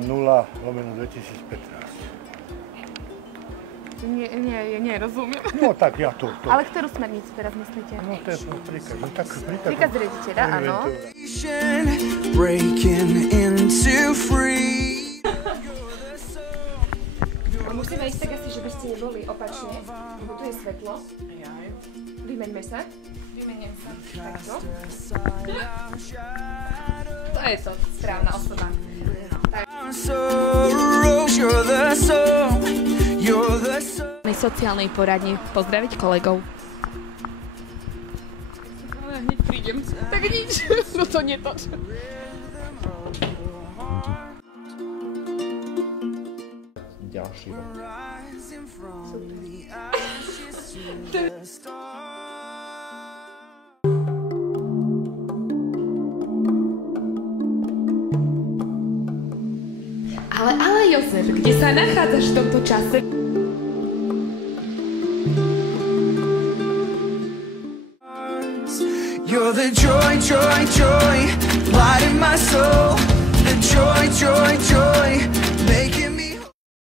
000/2015. Nie, rozumiem. No tak ja to. Ale ktorú smernicu teraz myslíte? No to je príkaz. No tak Príkaz riaditeľa, áno. Breaking into free. Musíme ísť tak asi, že by ste neboli opačne, lebo tu je svetlo. Vymeňme sa. Vymeniem sa. Takto. To je to, správna osoba. Sociálnej poradni pozdraviť kolegov. Ja hneď prídem. Tak nič. No to netoč. Ďalší rok. Ale Jozef, kde sa nachádzaš v tomto čase? You're the joy, joy, joy, light in my soul. The joy, joy, joy, making me